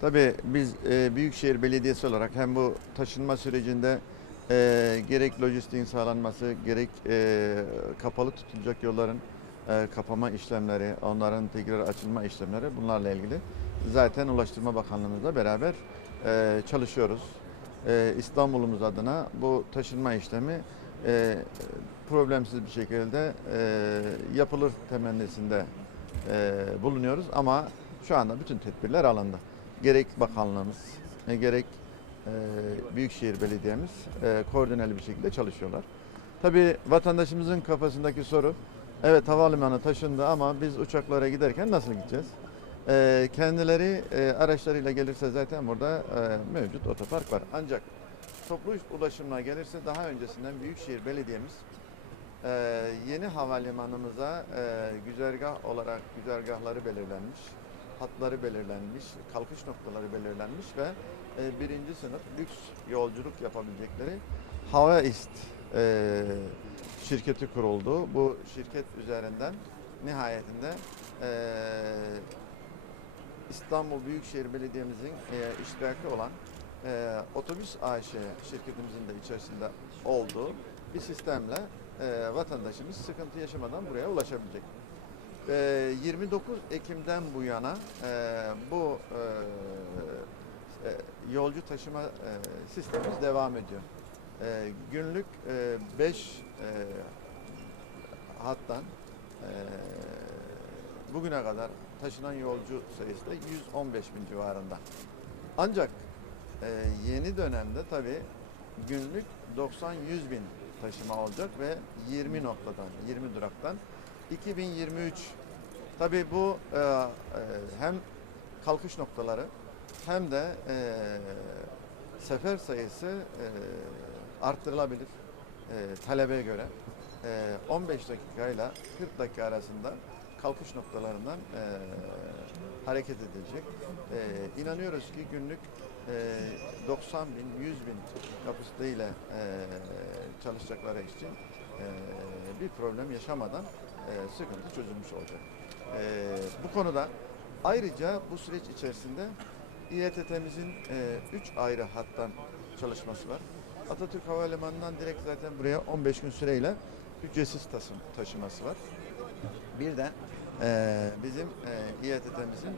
Tabii biz Büyükşehir Belediyesi olarak hem bu taşınma sürecinde gerek lojistiğin sağlanması, gerek kapalı tutulacak yolların kapama işlemleri, onların tekrar açılma işlemleri bunlarla ilgili zaten Ulaştırma Bakanlığımızla beraber çalışıyoruz. İstanbul'umuz adına bu taşınma işlemi e, problemsiz bir şekilde yapılır temennisinde bulunuyoruz ama şu anda bütün tedbirler alındı. Gerek bakanlığımız, gerek Büyükşehir Belediye'miz koordineli bir şekilde çalışıyorlar. Tabii vatandaşımızın kafasındaki soru, evet havalimanı taşındı ama biz uçaklara giderken nasıl gideceğiz? Kendileri araçlarıyla gelirse zaten burada mevcut otopark var. Ancak toplu ulaşımla gelirse daha öncesinden Büyükşehir Belediye'miz yeni havalimanımıza güzergah olarak güzergahları belirlenmiş, hatları belirlenmiş, kalkış noktaları belirlenmiş ve birinci sınıf lüks yolculuk yapabilecekleri Havaist şirketi kuruldu. Bu şirket üzerinden nihayetinde e, İstanbul Büyükşehir Belediye'mizin iştiraki olan Otobüs AŞ şirketimizin de içerisinde olduğu bir sistemle vatandaşımız sıkıntı yaşamadan buraya ulaşabilecek. 29 Ekim'den bu yana bu yolcu taşıma sistemimiz devam ediyor. Günlük 5 hattan bugüne kadar taşınan yolcu sayısı da 115 bin civarında. Ancak yeni dönemde tabii günlük 90-100 bin taşıma olacak ve 20 noktadan, 20 duraktan 2023 tabii bu hem kalkış noktaları hem de sefer sayısı arttırılabilir talebe göre. 15 dakikayla 40 dakika arasında kalkış noktalarından hareket edilecek. İnanıyoruz ki günlük 90 bin, 100 bin kapasiteyle çalışacakları için bir problem yaşamadan sıkıntı çözülmüş olacak. Bu konuda ayrıca bu süreç içerisinde İETT'mizin 3 ayrı hattan çalışması var. Atatürk Havalimanı'ndan direkt zaten buraya 15 gün süreyle ücretsiz taşıması var. Bir de bizim İETT'mizin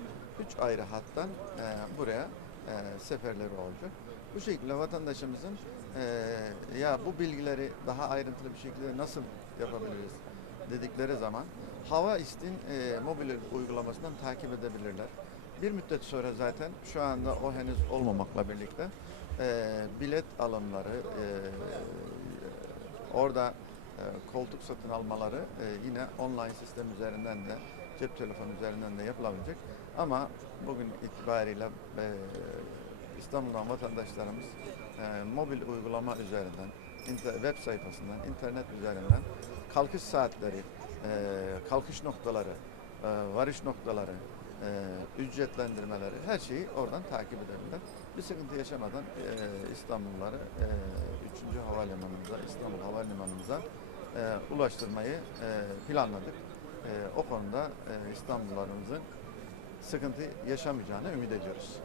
3 ayrı hattan buraya seferleri olacak. Bu şekilde vatandaşımızın ya bu bilgileri daha ayrıntılı bir şekilde nasıl yapabiliriz dedikleri zaman Havaist'in mobil uygulamasından takip edebilirler. Bir müddet sonra zaten şu anda o henüz olmamakla birlikte bilet alımları orada koltuk satın almaları yine online sistem üzerinden de cep telefonu üzerinden de yapılabilecek. Ama bugün itibariyle İstanbul'dan vatandaşlarımız mobil uygulama üzerinden, web sayfasından, internet üzerinden kalkış saatleri, kalkış noktaları, varış noktaları, ücretlendirmeleri her şeyi oradan takip edebilirler. Bir sıkıntı yaşamadan İstanbulluları 3. Havalimanımıza, İstanbul Havalimanımıza ulaştırmayı planladık. O konuda İstanbullularımızın sıkıntı yaşamayacağını ümit ediyoruz.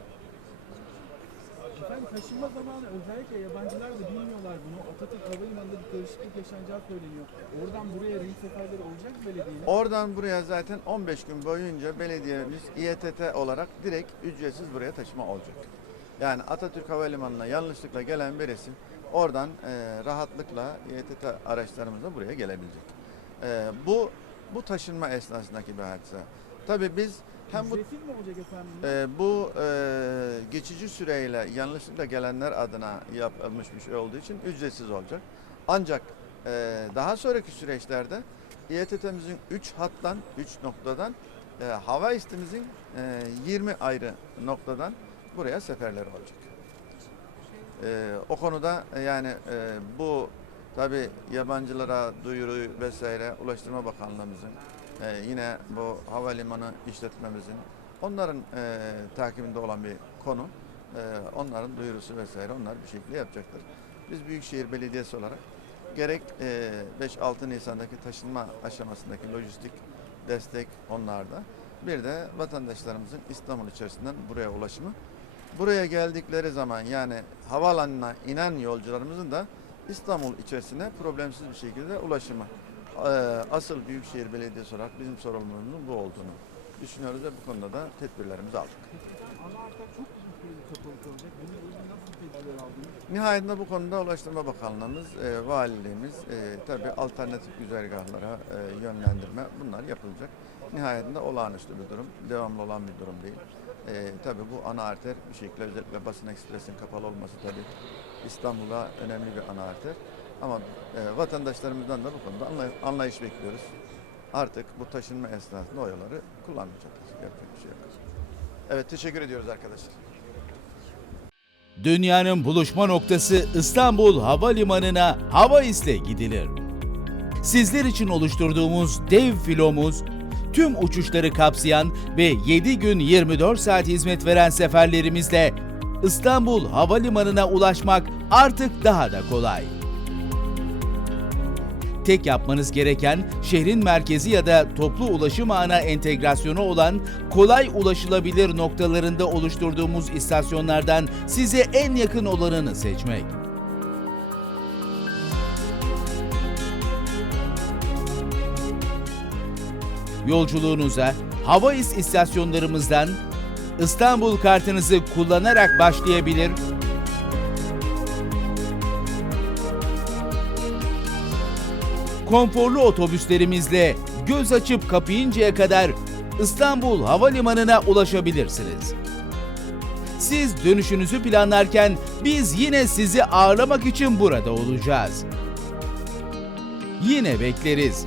Efendim taşınma zamanı özellikle yabancılar da bilmiyorlar bunu. Atatürk Havalimanı'nda bir karışıklık yaşanacağı söyleniyor. Oradan buraya ring seferleri olacak mı belediyenin? Oradan buraya zaten 15 gün boyunca belediyemiz İETT olarak direkt ücretsiz buraya taşıma olacak. Yani Atatürk Havalimanı'na yanlışlıkla gelen birisi oradan rahatlıkla İETT araçlarımızla buraya gelebilecek. Bu taşınma esnasındaki bir hadise. Tabii biz hem bu Ücretsiz mi olacak efendim? bu geçici süreyle yanlışlıkla gelenler adına yapılmış bir şey olduğu için ücretsiz olacak. Ancak daha sonraki süreçlerde İETT'mizin 3 hattan, 3 noktadan Havaist'imizin 20 ayrı noktadan buraya seferler olacak. O konuda yani bu tabi yabancılara duyuru vesaire Ulaştırma Bakanlığımızın yine bu havalimanı işletmemizin onların takibinde olan bir konu. Onların duyurusu vesaire onlar bir şekilde yapacaktır. Biz Büyükşehir Belediyesi olarak gerek 5-6 Nisan'daki taşınma aşamasındaki lojistik destek onlarda bir de vatandaşlarımızın İstanbul içerisinden buraya ulaşımı Buraya geldikleri zaman yani havaalanına inen yolcularımızın da İstanbul içerisine problemsiz bir şekilde ulaşımı. Asıl Büyükşehir Belediyesi olarak bizim sorumluluğumuzun bu olduğunu düşünüyoruz ve bu konuda da tedbirlerimizi aldık. Ana arter çok uzun süreli kapalı kalacak. Bununla ilgili nasıl tedbirler aldınız? Nihayetinde bu konuda Ulaştırma Bakanlığımız, valiliğimiz tabii alternatif güzergahlara yönlendirme bunlar yapılacak. Nihayetinde olağanüstü bir durum, devamlı olan bir durum değil. Tabii bu ana arter bir şekilde özellikle Basın Ekspres'in kapalı olması tabii İstanbul'a önemli bir ana arter. Ama vatandaşlarımızdan da bu konuda anlayış bekliyoruz. Artık bu taşınma esnasında o yolları kullanmayacaklar. Yapacak bir şey yok. Evet, teşekkür ediyoruz arkadaşlar. Dünyanın buluşma noktası İstanbul Havalimanı'na Havais'le gidilir. Sizler için oluşturduğumuz dev filomuz, tüm uçuşları kapsayan ve 7 gün 24 saat hizmet veren seferlerimizle İstanbul Havalimanı'na ulaşmak artık daha da kolay. Tek yapmanız gereken şehrin merkezi ya da toplu ulaşım ağına entegrasyonu olan kolay ulaşılabilir noktalarında oluşturduğumuz istasyonlardan size en yakın olanını seçmek. Yolculuğunuza Havais istasyonlarımızdan İstanbul kartınızı kullanarak başlayabilir, konforlu otobüslerimizle göz açıp kapayıncaya kadar İstanbul Havalimanı'na ulaşabilirsiniz. Siz dönüşünüzü planlarken biz yine sizi ağırlamak için burada olacağız. Yine bekleriz.